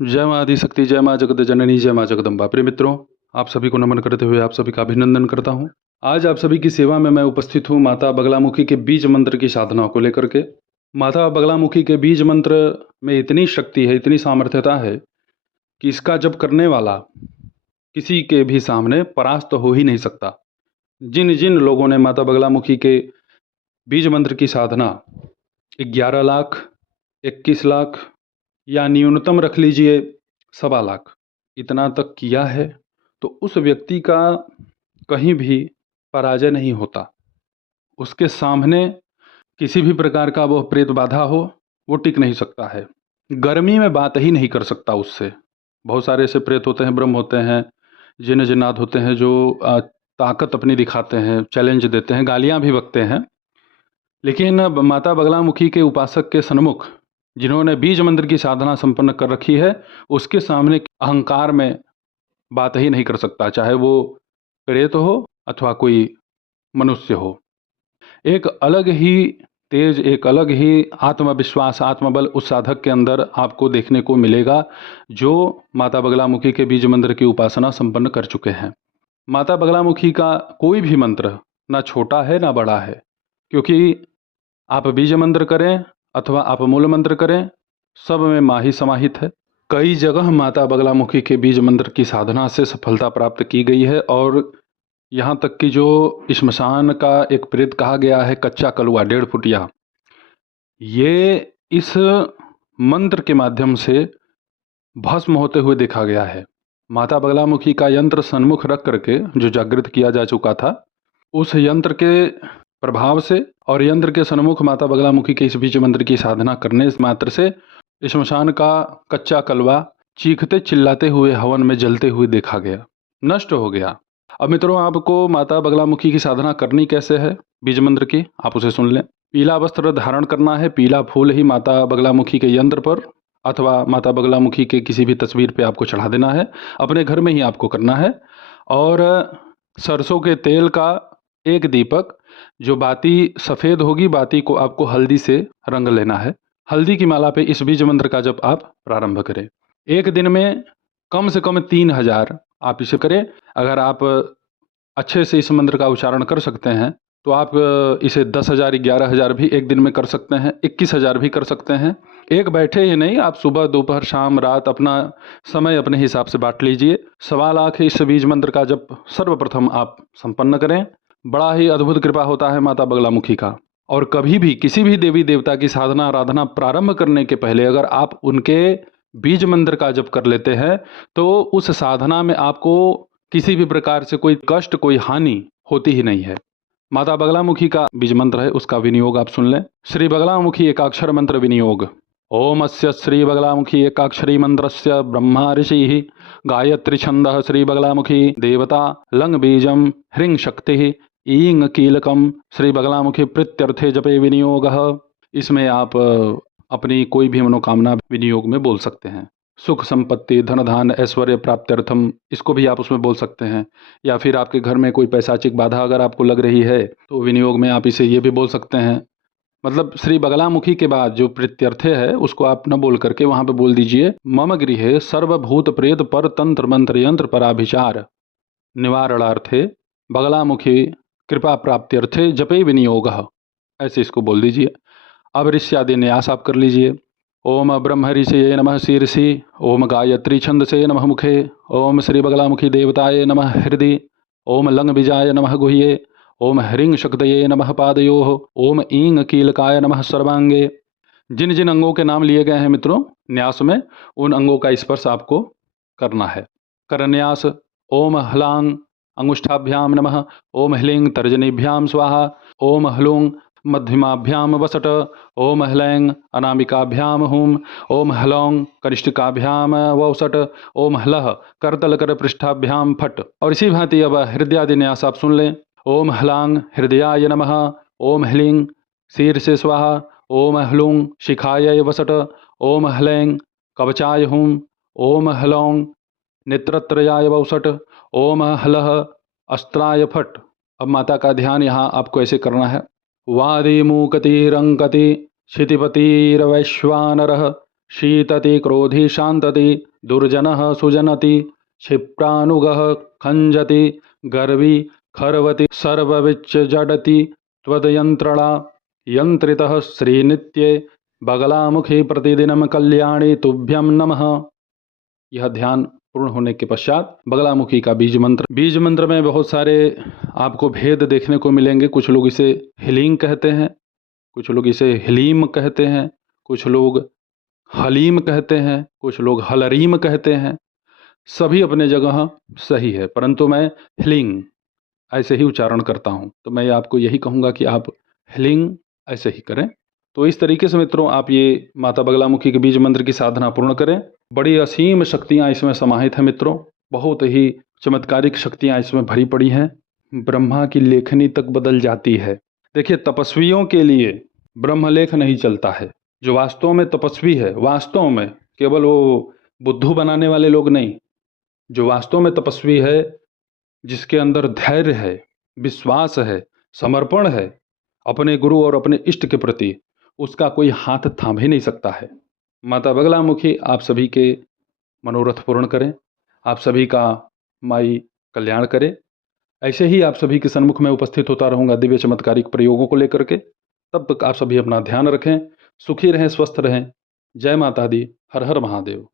जय माँ आदिशक्ति, जय माँ जगत जननी, जय माँ जगदम्बा। प्रिय मित्रों, आप सभी को नमन करते हुए आप सभी का अभिनंदन करता हूँ। आज आप सभी की सेवा में मैं उपस्थित हूँ माता बगलामुखी के बीज मंत्र की साधना को लेकर के। माता बगलामुखी के बीज मंत्र में इतनी शक्ति है, इतनी सामर्थ्यता है कि इसका जब करने वाला किसी के भी सामने परास्त हो ही नहीं सकता। जिन जिन लोगों ने माता बगलामुखी के बीज मंत्र की साधना 11 लाख, 21 लाख या न्यूनतम रख लीजिए 1.25 लाख इतना तक किया है, तो उस व्यक्ति का कहीं भी पराजय नहीं होता। उसके सामने किसी भी प्रकार का वह प्रेत बाधा हो, वो टिक नहीं सकता है। गर्मी में बात ही नहीं कर सकता उससे। बहुत सारे ऐसे प्रेत होते हैं, ब्रह्म होते हैं, जिन जिन्नात होते हैं जो ताकत अपनी दिखाते हैं, चैलेंज देते हैं, गालियाँ भी बकते हैं। लेकिन माता बगलामुखी के उपासक के सन्मुख जिन्होंने बीज मंत्र की साधना संपन्न कर रखी है, उसके सामने अहंकार में बात ही नहीं कर सकता, चाहे वो प्रेत हो अथवा कोई मनुष्य हो। एक अलग ही तेज, एक अलग ही आत्मविश्वास, आत्मबल उस साधक के अंदर आपको देखने को मिलेगा जो माता बगलामुखी के बीज मंत्र की उपासना संपन्न कर चुके हैं। माता बगलामुखी का कोई भी मंत्र ना छोटा है ना बड़ा है, क्योंकि आप बीज मंत्र करें अथवा आप मूल मंत्र करें, सब में माँ ही समाहित है। कई जगह माता बगलामुखी के बीज मंत्र की साधना से सफलता प्राप्त की गई है और यहाँ तक कि जो श्मशान का एक प्रेत कहा गया है, कच्चा कलुआ 1.5 फुटिया, ये इस मंत्र के माध्यम से भस्म होते हुए देखा गया है। माता बगलामुखी का यंत्र सन्मुख रख करके जो जागृत किया जा चुका था, उस यंत्र के प्रभाव से और यंत्र के सन्मुख माता बगलामुखी के इस बीज मंत्र की साधना करने मात्र से श्मशान का कच्चा कलवा चीखते चिल्लाते हुए हवन में जलते हुए देखा गया, नष्ट हो गया। अब मित्रों, आपको माता बगलामुखी की साधना करनी कैसे है बीज मंत्र की, आप उसे सुन लें। पीला वस्त्र धारण करना है, पीला फूल ही माता बगलामुखी के यंत्र पर अथवा माता बगलामुखी के किसी भी तस्वीर पे आपको चढ़ा देना है। अपने घर में ही आपको करना है। और सरसों के तेल का एक दीपक, जो बाती सफ़ेद होगी, बाती को आपको हल्दी से रंग लेना है। हल्दी की माला पे इस बीज मंत्र का जप आप प्रारंभ करें। एक दिन में कम से कम 3000 आप इसे करें। अगर आप अच्छे से इस मंत्र का उच्चारण कर सकते हैं तो आप इसे 10,000, 11,000 भी एक दिन में कर सकते हैं, 21,000 भी कर सकते हैं। एक बैठे ही नहीं, आप सुबह, दोपहर, शाम, रात अपना समय अपने हिसाब से बांट लीजिए। 1.25 लाख इस बीज मंत्र का जप सर्वप्रथम आप संपन्न करें। बड़ा ही अद्भुत कृपा होता है माता बगलामुखी का। और कभी भी किसी भी देवी देवता की साधना आराधना प्रारंभ करने के पहले अगर आप उनके बीज मंत्र का जप कर लेते हैं तो उस साधना में आपको किसी भी प्रकार से कोई कष्ट, कोई हानि होती ही नहीं है। माता बगलामुखी का बीज मंत्र है, उसका विनियोग आप सुन लें। श्री बगलामुखी एकाक्षर मंत्र विनियोग। ओम अस्य श्री बगलामुखी एकाक्षरी मंत्रस्य ब्रह्मा ऋषि गायत्री छंदः श्री बगलामुखी देवता लंग बीजम ह्रीं शक्ति ईंग कीलकम श्री बगलामुखी प्रीत्यर्थे जपे विनियोगः। इसमें आप अपनी कोई भी मनोकामना विनियोग में बोल सकते हैं। सुख संपत्ति, धन धान, ऐश्वर्य प्राप्त्यर्थम, इसको भी आप उसमें बोल सकते हैं। या फिर आपके घर में कोई पैशाचिक बाधा अगर आपको लग रही है तो विनियोग में आप इसे ये भी बोल सकते हैं। मतलब श्री बगलामुखी के बाद जो प्रीत्यर्थे है उसको आप न बोल करके वहाँ पे बोल दीजिए मम गृहे सर्वभूत प्रेत पर तंत्र मंत्र यंत्र पराभिचार निवारणार्थे बगलामुखी कृपा प्राप्त्यर्थे जपे विनियोगः, ऐसे इसको बोल दीजिए। अब ऋष्यादि न्यास आप कर लीजिए। ओम ब्रह्म ऋषिये नमः शीर्षि, ओम गायत्री छंदसे नमः मुखे, ओम श्री बगलामुखी देवताये नमः हृदि, ओम लंग बीजाय नमः गुह्ये, ओम ह्रीं शक्तये नमः पादयोः, ओम ईंग कीलकाय नमः सर्वांगे। जिन जिन अंगों के नाम लिए गए हैं मित्रों न्यास में, उन अंगों का स्पर्श आपको करना है। करन्यास। ओम ह्लांग अंगुष्ठाभ्याम नमः, ओम ह्लीं तर्जनीभ्याम स्वाहा, ओम ह्लूं मध्यमाभ्याम वसट, ओम ह्लैं अनामिकाभ्याम हुम, ओम ह्लौं कनिष्ठिकाभ्याम वौसट, ओम ह्लः करतल कर पृष्ठाभ्याम फट। और इसी भांति अब हृदयादि न्यास आप सुन लें। ओम ह्लांग हृदयाय नमः, ओम ह्लीं शीर्षे स्वाहा, ओम ह्लूं शिखाय वसट, ओम ह्लैं कवचाय हुम, ओम ह्लौं नेत्रत्रयाय वौसट, ओम ह्लः अस्त्राय फट। अब माता का ध्यान यहाँ आपको ऐसे करना है। वादिमूकतिरंकति क्षितिपतिरवैश्वानरः शीतति क्रोधी शान्तति दुर्जनः सुजनति क्षिप्रानुगः खञ्जति गर्वी खर्वति सर्वविच्च जडति त्वदयन्त्रणा यंत्रितः श्रीनित्ये बगलामुखी प्रतिदिनम कल्याणी तुभ्यम नमः। यह ध्यान पूर्ण होने के पश्चात बगलामुखी का बीज मंत्र में बहुत सारे आपको भेद देखने को मिलेंगे। कुछ लोग इसे हिलिंग कहते हैं, कुछ लोग इसे हिलीम कहते हैं, कुछ लोग हलीम कहते हैं, कुछ लोग हलरीम कहते हैं। सभी अपने जगह सही है, परंतु मैं हिलिंग ऐसे ही उच्चारण करता हूँ, तो मैं आपको यही कहूँगा कि आप हिलिंग ऐसे ही करें। तो इस तरीके से मित्रों आप ये माता बगलामुखी के बीज मंत्र की साधना पूर्ण करें। बड़ी असीम शक्तियाँ इसमें समाहित हैं मित्रों, बहुत ही चमत्कारिक शक्तियाँ इसमें भरी पड़ी हैं। ब्रह्मा की लेखनी तक बदल जाती है। देखिए, तपस्वियों के लिए ब्रह्मलेख नहीं चलता है। जो वास्तव में तपस्वी है, वास्तव में केवल वो बुद्धू बनाने वाले लोग नहीं, जो वास्तव में तपस्वी है, जिसके अंदर धैर्य है, विश्वास है, समर्पण है अपने गुरु और अपने इष्ट के प्रति, उसका कोई हाथ थाम ही नहीं सकता है। माता बगलामुखी आप सभी के मनोरथ पूर्ण करें, आप सभी का माई कल्याण करे। ऐसे ही आप सभी के सन्मुख में उपस्थित होता रहूँगा दिव्य चमत्कारिक प्रयोगों को लेकर के। तब तक आप सभी अपना ध्यान रखें, सुखी रहें, स्वस्थ रहें। जय माता दी, हर हर महादेव।